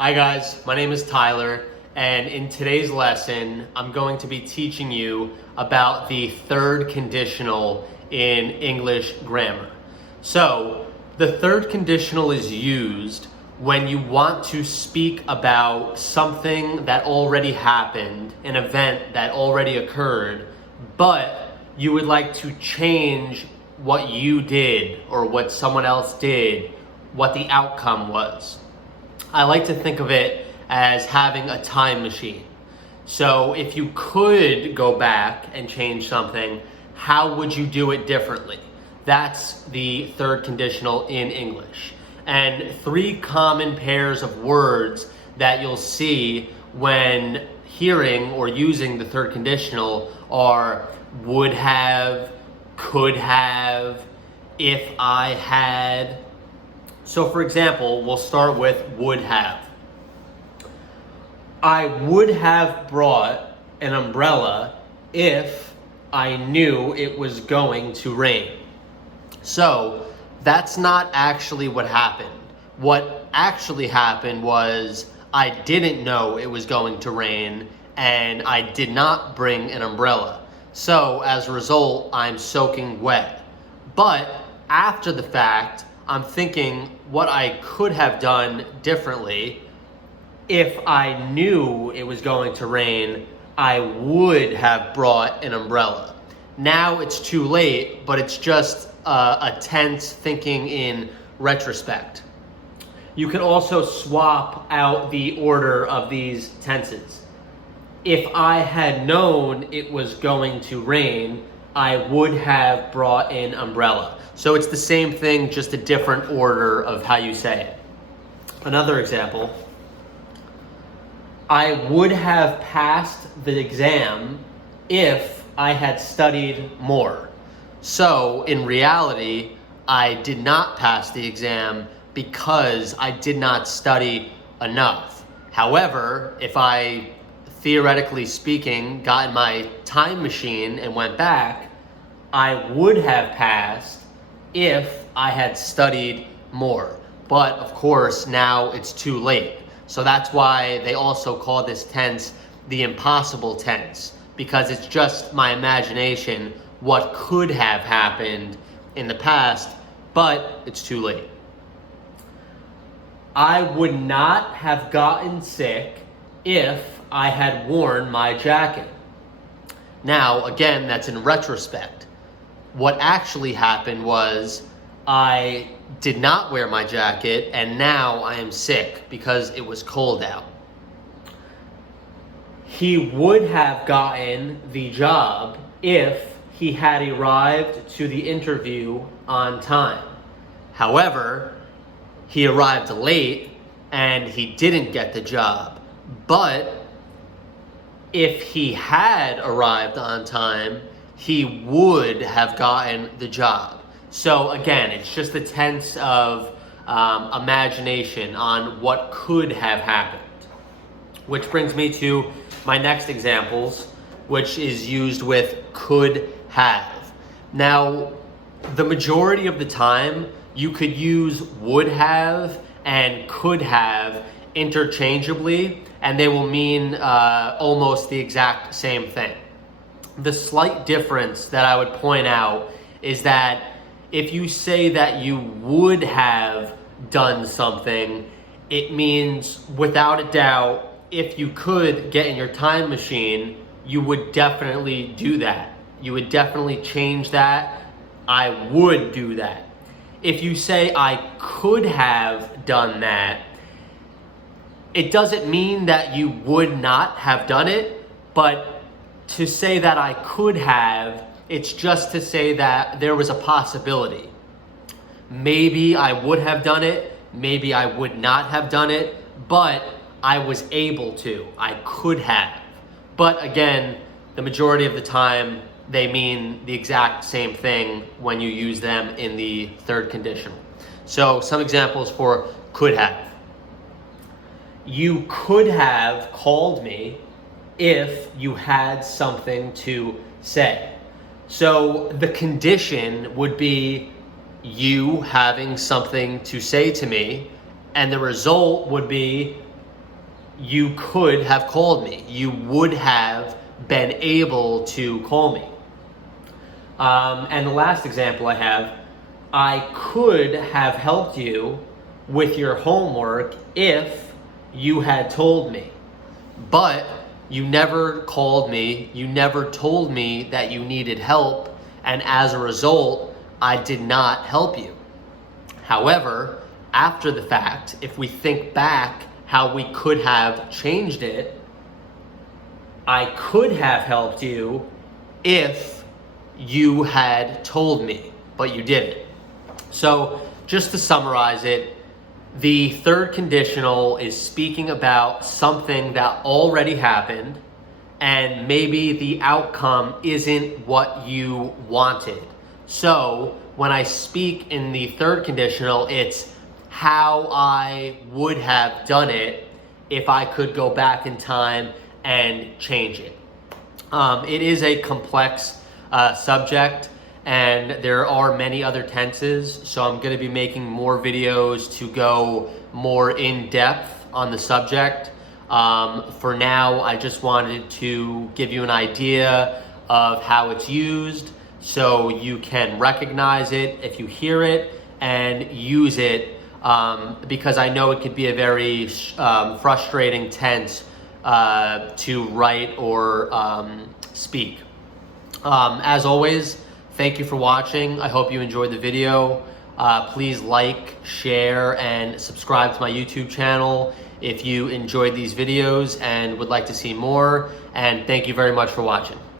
Hi guys, my name is Tyler, and in today's lesson, I'm going to be teaching you about the third conditional in English grammar. So, the third conditional is used when you want to speak about something that already happened, an event that already occurred, but you would like to change what you did or what someone else did, what the outcome was. I like to think of it as having a time machine. So if you could go back and change something, how would you do it differently? That's the third conditional in English. And three common pairs of words that you'll see when hearing or using the third conditional are would have, could have, if I had. So for example, we'll start with would have. I would have brought an umbrella if I knew it was going to rain. So that's not actually what happened. What actually happened was I didn't know it was going to rain and I did not bring an umbrella. So as a result, I'm soaking wet. But after the fact, I'm thinking what I could have done differently. If I knew it was going to rain, I would have brought an umbrella. Now it's too late, but it's just a tense thinking in retrospect. You can also swap out the order of these tenses. If I had known it was going to rain, I would have brought an umbrella. So it's the same thing, just a different order of how you say it. Another example, I would have passed the exam if I had studied more. So in reality, I did not pass the exam because I did not study enough. However, if I, theoretically speaking, got in my time machine and went back, I would have passed if I had studied more. But of course, now it's too late. So that's why they also call this tense the impossible tense, because it's just my imagination what could have happened in the past, but it's too late. I would not have gotten sick if I had worn my jacket. Now, again, that's in retrospect. What actually happened was I did not wear my jacket and now I am sick because it was cold out. He would have gotten the job if he had arrived to the interview on time. However, he arrived late and he didn't get the job. But if he had arrived on time, he would have gotten the job. So again, it's just a tense of imagination on what could have happened. Which brings me to my next examples, which is used with could have. Now, the majority of the time, you could use would have and could have interchangeably, and they will mean almost the exact same thing. The slight difference that I would point out is that if you say that you would have done something, it means without a doubt, if you could get in your time machine, you would definitely do that. You would definitely change that. I would do that. If you say I could have done that, it doesn't mean that you would not have done it, but to say that I could have, it's just to say that there was a possibility. Maybe I would have done it, maybe I would not have done it, but I was able to. I could have. But again, the majority of the time, they mean the exact same thing when you use them in the third conditional. So some examples for could have. You could have called me if you had something to say. So the condition would be you having something to say to me, and the result would be you could have called me. You would have been able to call me. And the last example I have, I could have helped you with your homework if you had told me. But you never called me, you never told me that you needed help, and as a result, I did not help you. However, after the fact, if we think back how we could have changed it, I could have helped you if you had told me, but you didn't. So just to summarize it, the third conditional is speaking about something that already happened and maybe the outcome isn't what you wanted. So when I speak in the third conditional, it's how I would have done it if I could go back in time and change it. It is a complex subject, and there are many other tenses, so I'm going to be making more videos to go more in depth on the subject. For now, I just wanted to give you an idea of how it's used so you can recognize it if you hear it and use it, because I know it could be a very frustrating tense to write or speak. As always, thank you for watching. I hope you enjoyed the video. Please like, share, and subscribe to my YouTube channel if you enjoyed these videos and would like to see more. And thank you very much for watching.